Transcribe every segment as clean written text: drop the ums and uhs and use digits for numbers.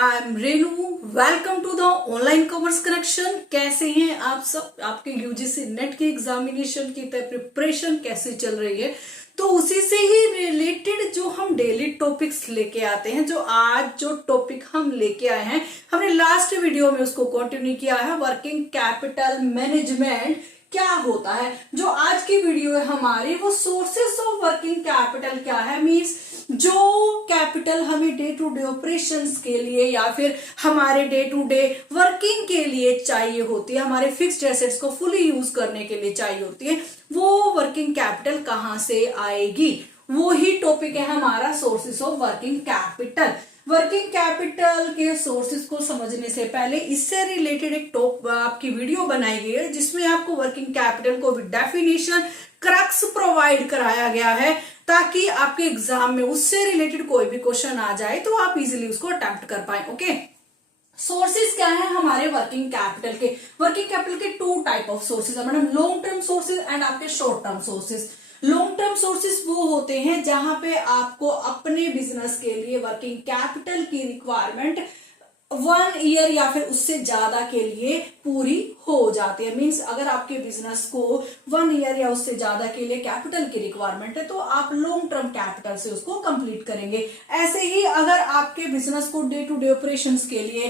I am Renu. Welcome to the online commerce connection. कैसे हैं आप सब? आपके यूजीसी नेट की एग्जामिनेशन की प्रिपरेशन कैसे चल रही है? तो उसी से ही रिलेटेड जो हम डेली टॉपिक्स लेके आते हैं, जो आज जो टॉपिक हम लेके आए हैं, हमने लास्ट वीडियो में उसको कंटिन्यू किया है। वर्किंग कैपिटल मैनेजमेंट क्या होता है। जो आज की वीडियो है हमारी, वो सोर्सेस ऑफ वर्किंग कैपिटल क्या है, मींस जो कैपिटल हमें डे टू डे ऑपरेशंस के लिए या फिर हमारे डे टू डे वर्किंग के लिए चाहिए होती है, हमारे फिक्स्ड एसेट्स को फुली यूज करने के लिए चाहिए होती है, वो वर्किंग कैपिटल कहां से आएगी, वो ही टॉपिक है हमारा sources of working capital. Working capital के सोर्सेस को समझने से पहले इससे रिलेटेड एक आपकी वीडियो बनाई गई है, जिसमें आपको वर्किंग कैपिटल को विद डेफिनेशन क्रक्स प्रोवाइड कराया गया है, ताकि आपके एग्जाम में उससे रिलेटेड कोई भी क्वेश्चन आ जाए तो आप इजीली उसको अटेम्प्ट कर पाए। ओके, सोर्सेज क्या है हमारे वर्किंग कैपिटल के? वर्किंग कैपिटल के टू टाइप ऑफ सोर्सेज है madam, long term sources and आपके short term sources. Long term sources वो होते हैं जहां पे आपको अपने बिजनेस के लिए वर्किंग कैपिटल की रिक्वायरमेंट 1 ईयर या फिर उससे ज्यादा के लिए पूरी हो जाती है। मींस अगर आपके बिजनेस को 1 ईयर या उससे ज्यादा के लिए कैपिटल की रिक्वायरमेंट है, तो आप लॉन्ग टर्म कैपिटल से उसको कंप्लीट करेंगे। ऐसे ही अगर आपके बिजनेस को डे टू डे ऑपरेशंस के लिए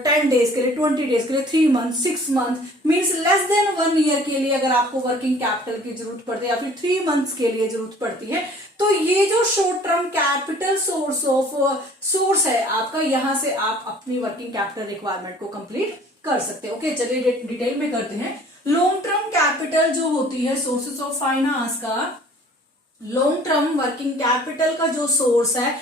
10 डेज के लिए, 20 डेज के लिए, 3 month, 6 month, means less than 1 year के लिए अगर आपको वर्किंग कैपिटल की जरूरत पड़ती है या फिर 3 मंथ्स के लिए जरूरत पड़ती है, तो ये जो शॉर्ट टर्म कैपिटल सोर्स है आपका, यहां से आप अपनी वर्किंग कैपिटल रिक्वायरमेंट को कंप्लीट कर सकते हैं। ओके, चलिए डिटेल में करते हैं। लॉन्ग टर्म कैपिटल जो होती है सोर्सेस ऑफ फाइनेंस का, लॉन्ग टर्म वर्किंग कैपिटल का जो सोर्स है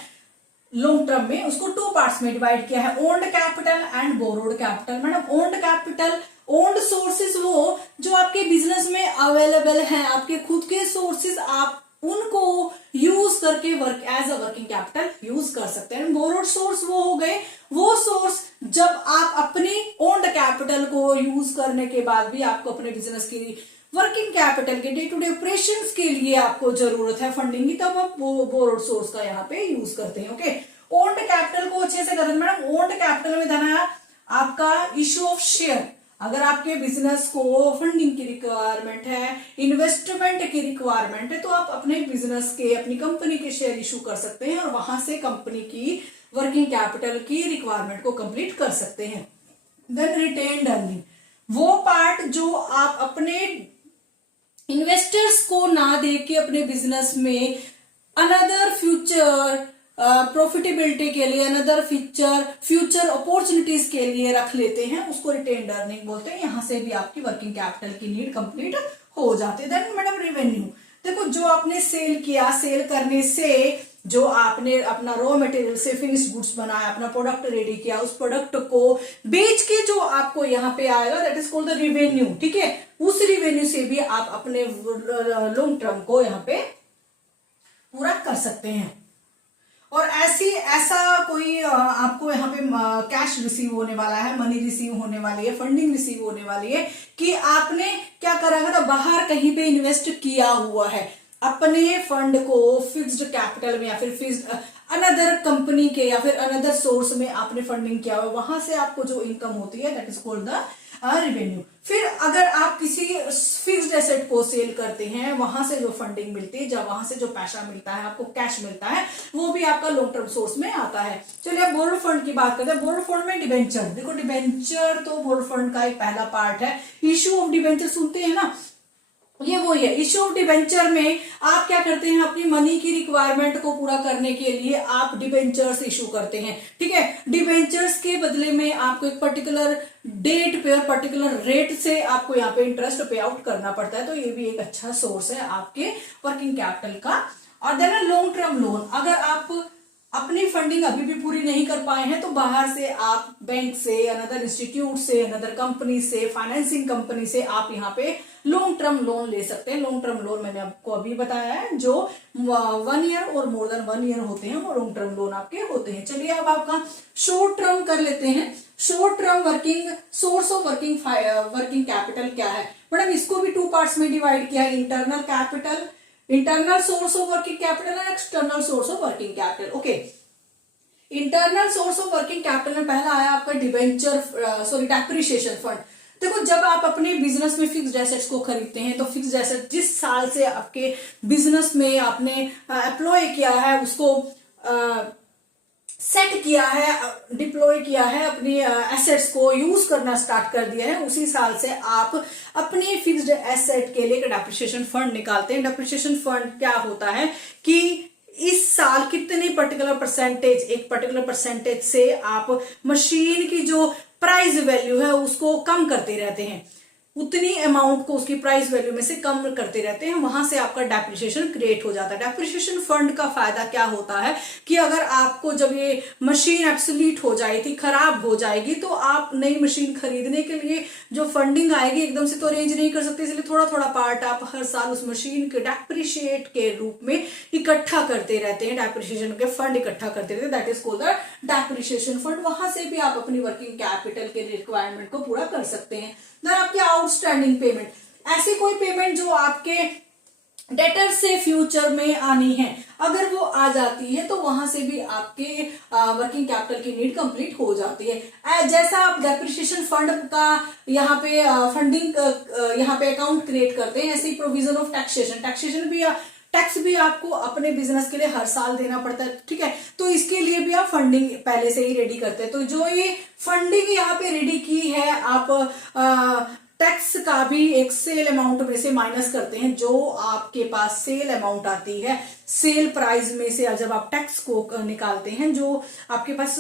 लॉन्ग टर्म में, उसको 2 पार्ट्स में डिवाइड किया है, owned capital and borrowed capital. Madam, owned capital, owned sources वो जो आपके बिजनेस में अवेलेबल है, आपके खुद के सोर्सेस, आप उनको यूज करके work as a working capital use कर सकते हैं। बोरोड सोर्स वो हो गए, वो सोर्स जब आप अपनी ओन्ड कैपिटल को यूज करने के बाद भी आपको अपने बिजनेस की वर्किंग कैपिटल के डे टू डे ऑपरेशंस के लिए आपको जरूरत है फंडिंग की, तब आप वो बोरोड सोर्स का यहाँ पे यूज करते हैं। ओके, ओन्ड कैपिटल को अच्छे से करते हैं मैडम। ओन्ड कैपिटल में देना है आपका इश्यू ऑफ शेयर। अगर आपके बिजनेस को फंडिंग की रिक्वायरमेंट है, इन्वेस्टमेंट की रिक्वायरमेंट है, तो आप अपने बिजनेस के, अपनी कंपनी के शेयर इशू कर सकते हैं और वहां से कंपनी की वर्किंग कैपिटल की रिक्वायरमेंट को कंप्लीट कर सकते हैं। देन रिटेन्ड अर्निंग, वो पार्ट जो आप अपने इन्वेस्टर्स को ना दे के अपने बिजनेस में अनदर फ्यूचर प्रॉफिटेबिलिटी के लिए, अनदर फ्यूचर अपॉर्चुनिटीज के लिए रख लेते हैं, उसको रिटेन्ड अर्निंग बोलते हैं। यहां से भी आपकी वर्किंग कैपिटल की नीड कंप्लीट हो जाती है। देन मैडम रेवेन्यू, देखो जो आपने सेल किया, सेल करने से जो आपने अपना रॉ मटेरियल से फिनिश गुड्स बनाया, अपना प्रोडक्ट रेडी किया, उस प्रोडक्ट को बेच के जो आपको यहाँ पे आएगा, that is called the revenue. ठीक है, उस रेवेन्यू से भी आप अपने लॉन्ग टर्म को यहाँ पे पूरा कर सकते हैं। और ऐसा कोई आपको यहाँ पे कैश रिसीव होने वाला है, मनी रिसीव होने वाली है, फंडिंग रिसीव होने वाली है कि आपने क्या करा था, बाहर कहीं पे इन्वेस्ट किया हुआ है, अपने फंड को फिक्स्ड कैपिटल में या फिर फिक्स्ड अनदर कंपनी के या फिर अनदर सोर्स में आपने फंडिंग किया हुआ, वहां से आपको जो इनकम होती है that is called the revenue. फिर अगर आप किसी फिक्स्ड एसेट को सेल करते हैं, वहां से जो फंडिंग मिलती है, जब वहां से जो पैसा मिलता है, आपको कैश मिलता है, वो भी आपका लॉन्ग टर्म सोर्स में आता है। चलिए अब बोरोड फंड की बात करते हैं। बोरोड फंड में डिबेंचर, देखो डिबेंचर तो बोरोड फंड का एक पहला पार्ट है। इश्यू ऑफ डिबेंचर सुनते हैं ना, ये वो है। इश्यू ऑफ डिबेंचर में आप क्या करते हैं, अपनी मनी की रिक्वायरमेंट को पूरा करने के लिए आप डिबेंचर्स इशू करते हैं। ठीक है, डिबेंचर्स के बदले में आपको एक पर्टिकुलर डेट पे और पर्टिकुलर रेट से आपको यहाँ पे इंटरेस्ट पे आउट करना पड़ता है, तो ये भी एक अच्छा सोर्स है आपके वर्किंग कैपिटल का। और देन लॉन्ग टर्म लोन, अगर आप अपनी फंडिंग अभी भी पूरी नहीं कर पाए हैं, तो बाहर से आप बैंक से, अनदर इंस्टीट्यूट से, अनदर कंपनी से, फाइनेंसिंग कंपनी से आप यहाँ पे लॉन्ग टर्म लोन ले सकते हैं। लॉन्ग टर्म लोन मैंने आपको अभी बताया है, जो 1 ईयर और मोर देन 1 ईयर होते हैं, वो लॉन्ग टर्म लोन आपके होते हैं। चलिए अब आपका शॉर्ट टर्म कर लेते हैं। Short term working source of working capital क्या है मैडम? इसको भी 2 पार्ट्स में डिवाइड किया है, internal capital, internal source of working capital and external source of working capital. Okay, internal source of working capital में पहला आया आपका डेप्रिसिएशन फंड। देखो, जब आप अपने बिजनेस में फिक्स्ड एसेट्स को खरीदते हैं तो फिक्स्ड एसेट जिस साल से आपके बिजनेस में आपने एप्लॉय किया है, उसको सेट किया है, डिप्लॉय किया है, अपनी एसेट्स को यूज करना स्टार्ट कर दिया है, उसी साल से आप अपने फिक्स्ड एसेट के लिए डेप्रिसिएशन फंड निकालते हैं। डेप्रिसिएशन फंड क्या होता है कि इस साल कितने पर्टिकुलर परसेंटेज, एक पर्टिकुलर परसेंटेज से आप मशीन की जो प्राइस वैल्यू है उसको कम करते रहते हैं, उतनी अमाउंट को उसकी प्राइस वैल्यू में से कम करते रहते हैं, वहां से आपका डेप्रिसिएशन क्रिएट हो जाता है। डेप्रिसिएशन फंड का फायदा क्या होता है कि अगर आपको जब ये मशीन एब्सोल्यूट हो जाएगी, खराब हो जाएगी, तो आप नई मशीन खरीदने के लिए जो फंडिंग आएगी एकदम से तो अरेंज नहीं कर सकते, इसलिए थोड़ा थोड़ा पार्ट आप हर साल उस मशीन के डेप्रिशिएट के रूप में इकट्ठा करते रहते हैं, डेप्रिसिएशन के फंड इकट्ठा करते रहते हैं, that is called the depreciation fund. वहां से भी आप अपनी वर्किंग कैपिटल के रिक्वायरमेंट को पूरा कर सकते हैं। देन आपके आउटस्टैंडिंग पेमेंट, ऐसी कोई पेमेंट जो आपके डेटर से फ्यूचर में आनी है, अगर वो आ जाती है तो वहां से भी आपके वर्किंग कैपिटल की नीड कंप्लीट हो जाती है। जैसा आप डेप्रिसिएशन फंड का यहाँ पे फंडिंग यहाँ पे अकाउंट क्रिएट करते हैं, ऐसे ही प्रोविजन ऑफ टैक्सेशन भी टैक्स भी आपको अपने बिजनेस के लिए हर साल देना पड़ता है, ठीक है, तो इसके लिए भी आप फंडिंग पहले से ही रेडी करते हैं। तो जो ये फंडिंग यहाँ पे रेडी की है, आप टैक्स का भी एक सेल अमाउंट में से माइनस करते हैं, जो आपके पास सेल अमाउंट आती है, सेल प्राइस में से जब आप टैक्स को निकालते हैं, जो आपके पास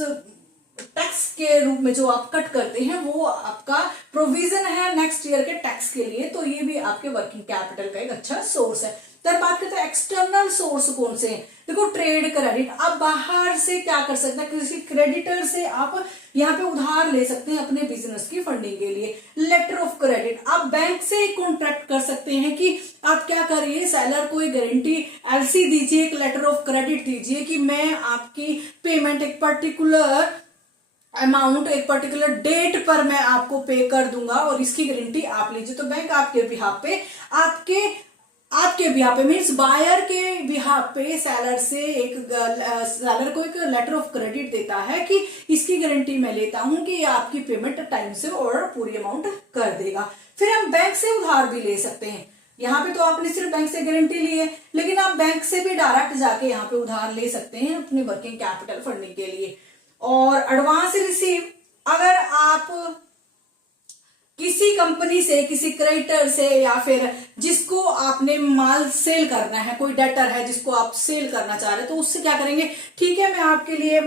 टैक्स के रूप में जो आप कट करते हैं, वो आपका प्रोविजन है नेक्स्ट ईयर के टैक्स के लिए, तो ये भी आपके वर्किंग कैपिटल का एक अच्छा सोर्स है। तब बात करते हैं एक्सटर्नल सोर्स कौन से हैं। देखो, ट्रेड क्रेडिट, आप बाहर से क्या कर सकते हैं, किसी क्रेडिटर से आप यहाँ पे उधार ले सकते हैं अपने बिजनेस की फंडिंग के लिए। लेटर ऑफ क्रेडिट, आप बैंक से कॉन्ट्रैक्ट कर सकते हैं कि आप क्या करिए, सेलर को एक गारंटी एलसी दीजिए, एक लेटर ऑफ क्रेडिट दीजिए कि मैं आपकी पेमेंट एक पर्टिकुलर अमाउंट एक पर्टिकुलर डेट पर मैं आपको पे कर दूंगा और इसकी गारंटी आप लीजिए। तो बैंक आपके बिहाफ पे आपके बिहाफ पे मीन्स बायर के बिहाफ पे सेलर को एक लेटर ऑफ क्रेडिट देता है कि इसकी गारंटी मैं लेता हूं कि आपकी पेमेंट टाइम से और पूरी अमाउंट कर देगा। फिर हम बैंक से उधार भी ले सकते हैं। यहाँ पे तो आपने सिर्फ बैंक से गारंटी ली है, लेकिन आप बैंक से भी डायरेक्ट जाके यहाँ पे उधार ले सकते हैं अपने वर्किंग कैपिटल फंडिंग के लिए। और एडवांस रिसीव, अगर आप किसी कंपनी से, किसी क्रेडिटर से, या फिर जिसको आपने माल सेल करना है, कोई डेटर है जिसको आप सेल करना चाह रहे हैं, तो उससे क्या करेंगे, ठीक है मैं आपके लिए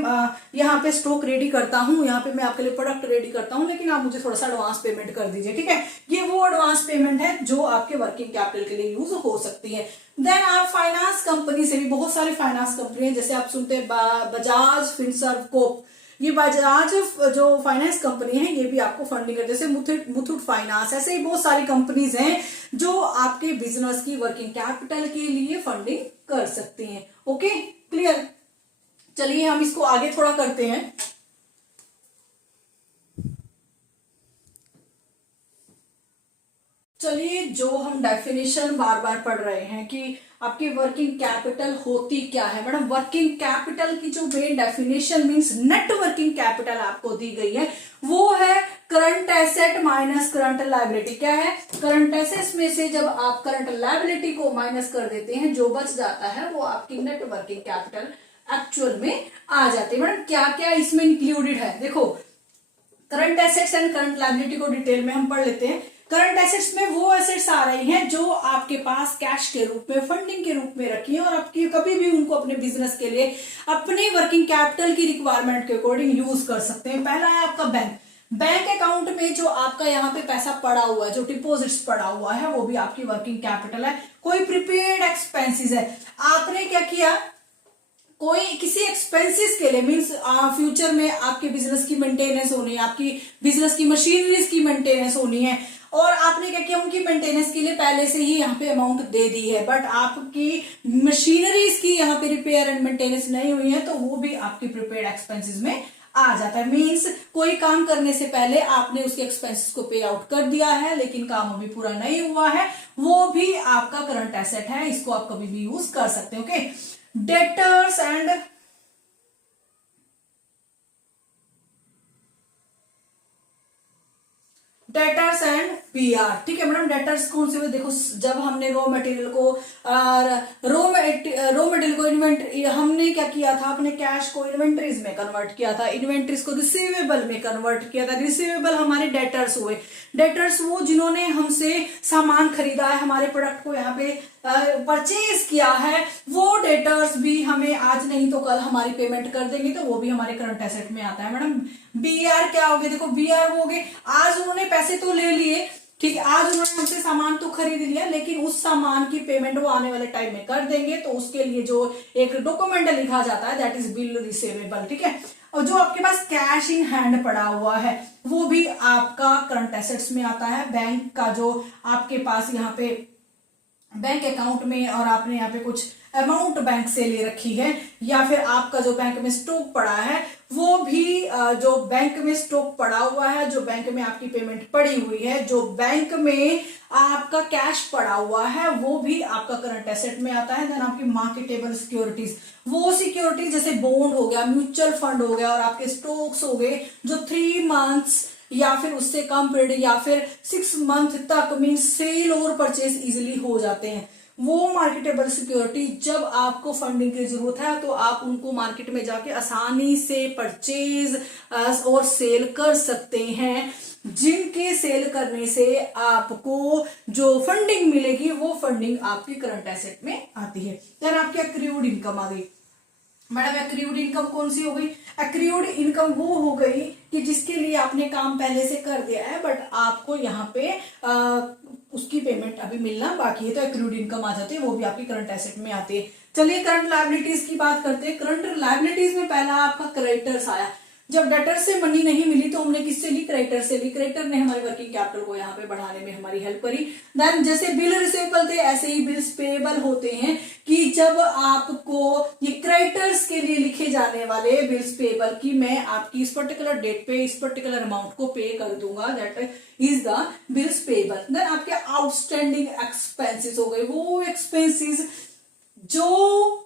यहाँ पे स्टॉक रेडी करता हूँ, यहाँ पे मैं आपके लिए प्रोडक्ट रेडी करता हूँ, लेकिन आप मुझे थोड़ा सा एडवांस पेमेंट कर दीजिए, ठीक है। ये वो एडवांस पेमेंट है जो आपके वर्किंग कैपिटल के लिए यूज हो सकती है। देन आप फाइनेंस कंपनी से भी, बहुत सारी फाइनेंस कंपनी है, जैसे आप सुनते हैं बजाज फिनसर्व कोप, ये बजाज जो फाइनेंस कंपनी है ये भी आपको फंडिंग करते हैं, जैसे मुथूट फाइनेंस, ऐसे ही बहुत सारी कंपनीज हैं जो आपके बिजनेस की वर्किंग कैपिटल के लिए फंडिंग कर सकती हैं। Okay, clear. चलिए हम इसको आगे थोड़ा करते हैं। चलिए, जो हम डेफिनेशन बार बार पढ़ रहे हैं कि आपकी वर्किंग कैपिटल होती क्या है। मैडम, वर्किंग कैपिटल की जो main definition means net working capital आपको दी गई है, वो है current asset minus current liability. क्या है, करंट एसेट्स में से जब आप करंट लायबिलिटी को माइनस कर देते हैं, जो बच जाता है वो आपकी नेट वर्किंग कैपिटल एक्चुअल में आ जाती है। मैडम, क्या क्या इसमें इंक्लूडेड है, देखो current assets and current liability को डिटेल में हम पढ़ लेते हैं। करंट एसेट्स में वो एसेट्स आ रही हैं जो आपके पास कैश के रूप में, फंडिंग के रूप में रखी है और आपकी कभी भी उनको अपने बिजनेस के लिए, अपने वर्किंग कैपिटल की रिक्वायरमेंट के अकॉर्डिंग यूज कर सकते हैं। पहला है आपका बैंक अकाउंट में जो आपका यहाँ पे पैसा पड़ा हुआ है, जो डिपॉजिट्स पड़ा हुआ है, वो भी आपकी वर्किंग कैपिटल है। कोई प्रीपेड एक्सपेंसेस है, आपने क्या किया, कोई किसी एक्सपेंसेस के लिए मींस फ्यूचर में आपके बिजनेस की मेंटेनेंस होनी है, आपकी बिजनेस की मशीनरीज की मेंटेनेंस होनी है, और आपने क्या किया, उनकी मेंटेनेंस के लिए पहले से ही यहाँ पे अमाउंट दे दी है, बट आपकी मशीनरीज की यहाँ पे रिपेयर एंड मेंटेनेंस नहीं हुई है, तो वो भी आपकी प्रीपेड एक्सपेंसेस में आ जाता है। मींस कोई काम करने से पहले आपने उसके एक्सपेंसेस को पे आउट कर दिया है, लेकिन काम अभी पूरा नहीं हुआ है, वो भी आपका करंट एसेट है, इसको आप कभी भी यूज कर सकते हो। Okay, debtors and debtors and BR, ठीक है मैडम। डेटर्स कौन से हुए, देखो जब हमने रॉ मटेरियल को इन्वेंट्री, हमने क्या किया था, अपने कैश को इन्वेंट्रीज में कन्वर्ट किया था, इन्वेंट्रीज को रिसीवेबल में कन्वर्ट किया था। रिसीवेबल हमारे डेटर्स हुए। डेटर्स वो जिन्होंने हमसे सामान खरीदा है, हमारे प्रोडक्ट को यहाँ पे परचेज किया है, वो डेटर्स भी हमें आज नहीं तो कल हमारी पेमेंट कर देंगे, तो वो भी हमारे करंट एसेट में आता है मैडम। बीआर क्या हो गए, देखो बीआर वो हो गए, आज उन्होंने पैसे तो ले लिए, ठीक है, आज उन्होंने हमसे सामान तो खरीद लिया, लेकिन उस सामान की पेमेंट वो आने वाले टाइम में कर देंगे, तो उसके लिए जो एक डॉक्यूमेंट लिखा जाता है दैट इज बिल रिसीवेबल, ठीक है। और जो आपके पास कैश इन हैंड पड़ा हुआ है वो भी आपका करंट एसेट्स में आता है। बैंक का जो आपके पास यहाँ पे बैंक अकाउंट में और आपने यहाँ पे कुछ अमाउंट बैंक से ले रखी है, या फिर आपका जो बैंक में स्टॉक पड़ा है, वो भी जो बैंक में स्टॉक पड़ा हुआ है, जो बैंक में आपकी पेमेंट पड़ी हुई है, जो बैंक में आपका कैश पड़ा हुआ है, वो भी आपका करंट एसेट में आता है। देन आपकी मार्केटेबल सिक्योरिटीज, वो सिक्योरिटीज जैसे बॉन्ड हो गया, म्यूचुअल फंड हो गया, और आपके स्टॉक्स हो गए जो 3 मंथ्स या फिर उससे कम पीरियड या फिर 6 मंथ तक मीन सेल और परचेज इजिली हो जाते हैं। वो मार्केटेबल सिक्योरिटी जब आपको फंडिंग की जरूरत है तो आप उनको मार्केट में जाके आसानी से परचेज और सेल कर सकते हैं, जिनके सेल करने से आपको जो फंडिंग मिलेगी वो फंडिंग आपकी करंट एसेट में आती है। देन आपकी अक्रूड इनकम आ गई मैडम। अक्रूड इनकम कौन सी हो गई, अक्रूड इनकम वो हो गई कि जिसके लिए आपने काम पहले से कर दिया है बट आपको यहाँ पे उसकी पेमेंट अभी मिलना बाकी है, तो अक्रूड इनकम आ जाती है, वो भी आपकी करंट एसेट में आती है। चलिए करंट लायबिलिटीज की बात करते हैं। करंट लायबिलिटीज में पहला आपका क्रेडिटर्स आया। जब डेटर से मनी नहीं मिली तो हमने किससे ली, क्रेडिटर से ली। क्रेडिटर ने हमारे वर्किंग कैपिटल को यहाँ पे बढ़ाने में हमारी हेल्प करी। देन जैसे बिल रिसीवेबल थे ऐसे ही बिल्स पेएबल होते हैं कि जब आपको ये क्रेडिटर्स के लिए लिखे जाने वाले बिल्स पेएबल की मैं आपकी इस पर्टिकुलर डेट पे इस पर्टिकुलर अमाउंट को पे कर दूंगा, that is the bills payable. Then आपके आउटस्टैंडिंग एक्सपेंसेस हो गए, वो एक्सपेंसेस जो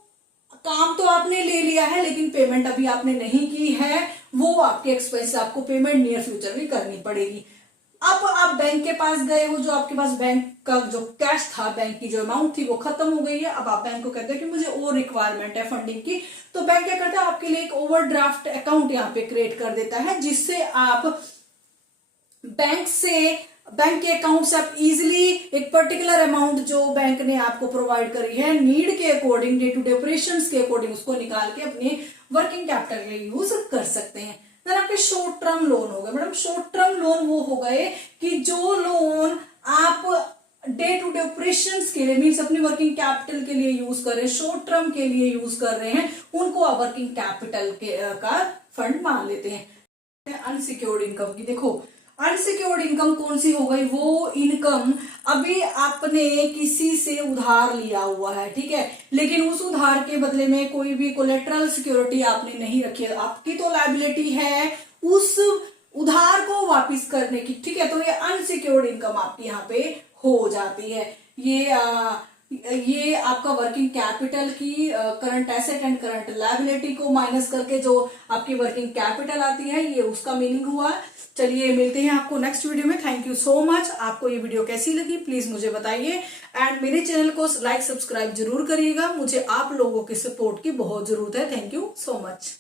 काम तो आपने ले लिया है लेकिन पेमेंट अभी आपने नहीं की है, वो आपके एक्सपेंस आपको पेमेंट नियर फ्यूचर में करनी पड़ेगी। अब आप बैंक के पास गए हो, जो आपके पास बैंक का जो कैश था, बैंक की जो अमाउंट थी वो खत्म हो गई है। अब आप बैंक को कहते हैं कि मुझे और रिक्वायरमेंट है फंडिंग की, तो बैंक क्या करता है आपके लिए एक ओवरड्राफ्ट अकाउंट यहाँ पे क्रिएट कर देता है, जिससे आप बैंक के अकाउंट से आप इजिली एक पर्टिकुलर अमाउंट जो बैंक ने आपको प्रोवाइड करी है नीड के according, day to day operations के अकॉर्डिंग उसको निकाल के अपने वर्किंग कैपिटल के लिए यूज कर सकते हैं। देन आपके शॉर्ट टर्म लोन हो गए मैडम। शॉर्ट टर्म लोन वो हो गए कि जो लोन आप डे टू डे ऑपरेशंस के लिए मीन्स अपनी वर्किंग कैपिटल के लिए यूज कर रहे हैं, शॉर्ट टर्म के लिए यूज कर रहे हैं, उनको आप वर्किंग कैपिटल का फंड मान लेते हैं। अनसिक्योर्ड इनकम की देखो, अनसिक्योर्ड इनकम कौन सी हो गई, वो इनकम अभी आपने किसी से उधार लिया हुआ है, ठीक है, लेकिन उस उधार के बदले में कोई भी कोलेटरल सिक्योरिटी आपने नहीं रखी है, आपकी तो लायबिलिटी है उस उधार को वापस करने की, ठीक है, तो ये अनसिक्योर्ड इनकम आपकी यहाँ पे हो जाती है। ये आपका वर्किंग कैपिटल की current asset and current liability को माइनस करके जो आपकी वर्किंग कैपिटल आती है, ये उसका मीनिंग हुआ। चलिए मिलते हैं आपको नेक्स्ट वीडियो में। Thank you so much. आपको ये वीडियो कैसी लगी प्लीज मुझे बताइए, एंड मेरे चैनल को लाइक सब्सक्राइब जरूर करिएगा, मुझे आप लोगों के सपोर्ट की बहुत जरूरत है। Thank you so much.